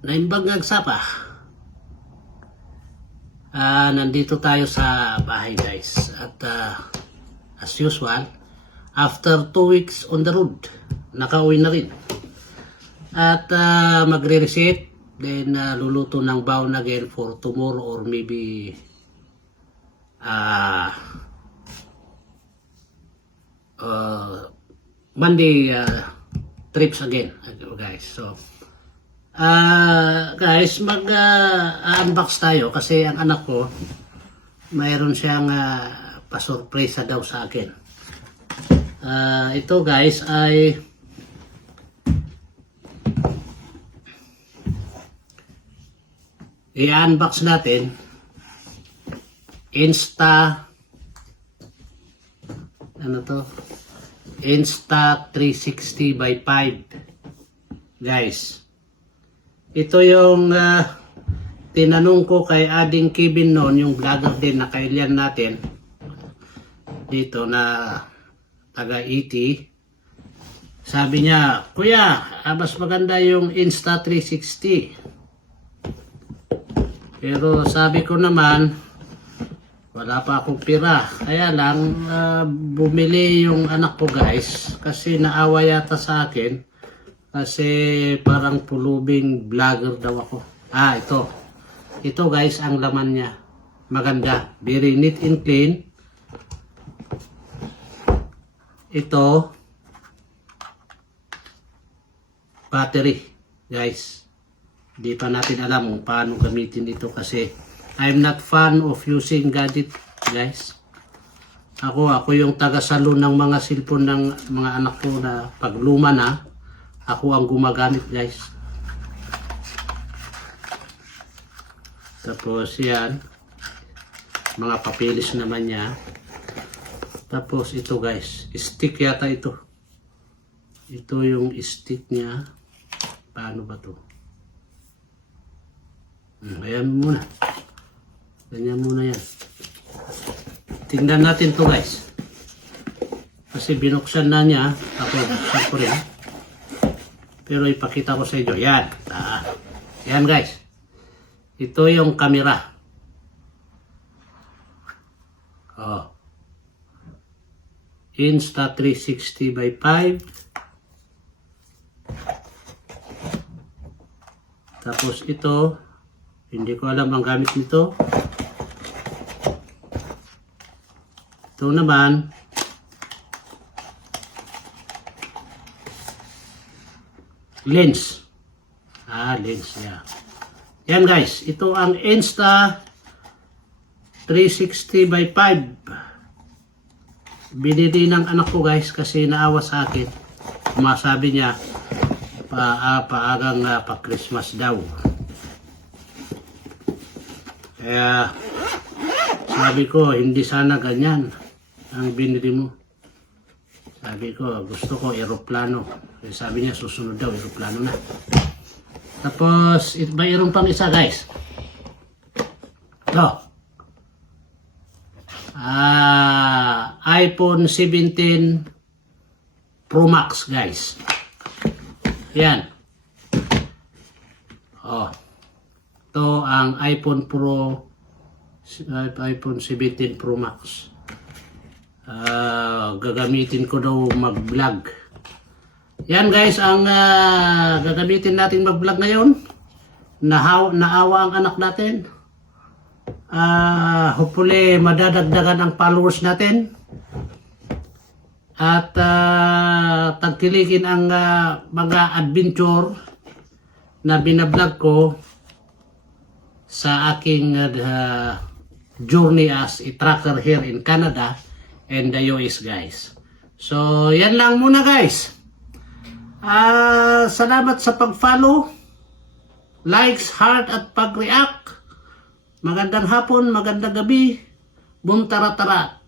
Naimbag nagsapa. Nandito tayo sa bahay guys. At as usual, after 2 weeks on the road, nakauwi na rin. At magre-reset, then luluto ng baon again for tomorrow or maybe Monday trips again guys. So guys, mag-unbox tayo kasi ang anak ko mayroon siyang pa-surpresa daw sa akin. Ito guys ay i-unbox natin Insta360 by 5 guys. Ito yung tinanong ko kay Ading Kevin noon, yung vlogger din na kailan natin dito na taga ET. Sabi niya, kuya, mas maganda yung Insta360. Pero sabi ko naman, wala pa akong pira. Kaya lang, bumili yung anak ko guys. Kasi naawa yata sa akin. Kasi parang pulubing vlogger daw ako. Ito. Ito guys, ang laman niya. Maganda. Very neat and clean. Ito. Battery. Guys. Di pa natin alam kung paano gamitin ito kasi I'm not fan of using gadget guys. Ako yung taga-salon ng mga cellphone ng mga anak ko na pag luma na, ako ang gumagamit guys. Tapos yan, mga papeles naman niya. Tapos ito guys, stick yata ito. Ito yung stick niya. Paano ba to? Ayan muna. Ganyan muna yan. Tingnan natin to guys. Kasi binuksan na niya. Ako buksan ko rin. Pero ipakita ko sa inyo. Yan. Yan guys. Ito yung camera. Insta360 by 5. Tapos ito, hindi ko alam ang gamit nito. Ito naman, lens. Lens, yeah. Yan guys, ito ang Insta360 by 5. Binili ng anak ko guys kasi naawa sa akin. Masabi niya, paagang pa-Christmas daw. Kaya sabi ko, hindi sana ganyan ang binili mo. Sabi ko, gusto ko eroplano. Kaya sabi niya, susunod daw, eroplano na. Tapos, mayroon pang isa guys. Ito. iPhone 17 Pro Max guys. Yan. Ito ang iPhone 17 Pro Max. Gagamitin ko daw mag-vlog. Yan guys ang gagamitin natin mag-vlog ngayon. Naawa ang anak natin. Hopefully madadagdagan ang followers natin. At tagkilikin ang mga adventure na binablog ko sa aking journey as a trucker here in Canada and the US guys. So yan lang muna guys. Salamat sa pag-follow, likes, heart at pag-react. Magandang hapon, magandang gabi. Bum tara tara.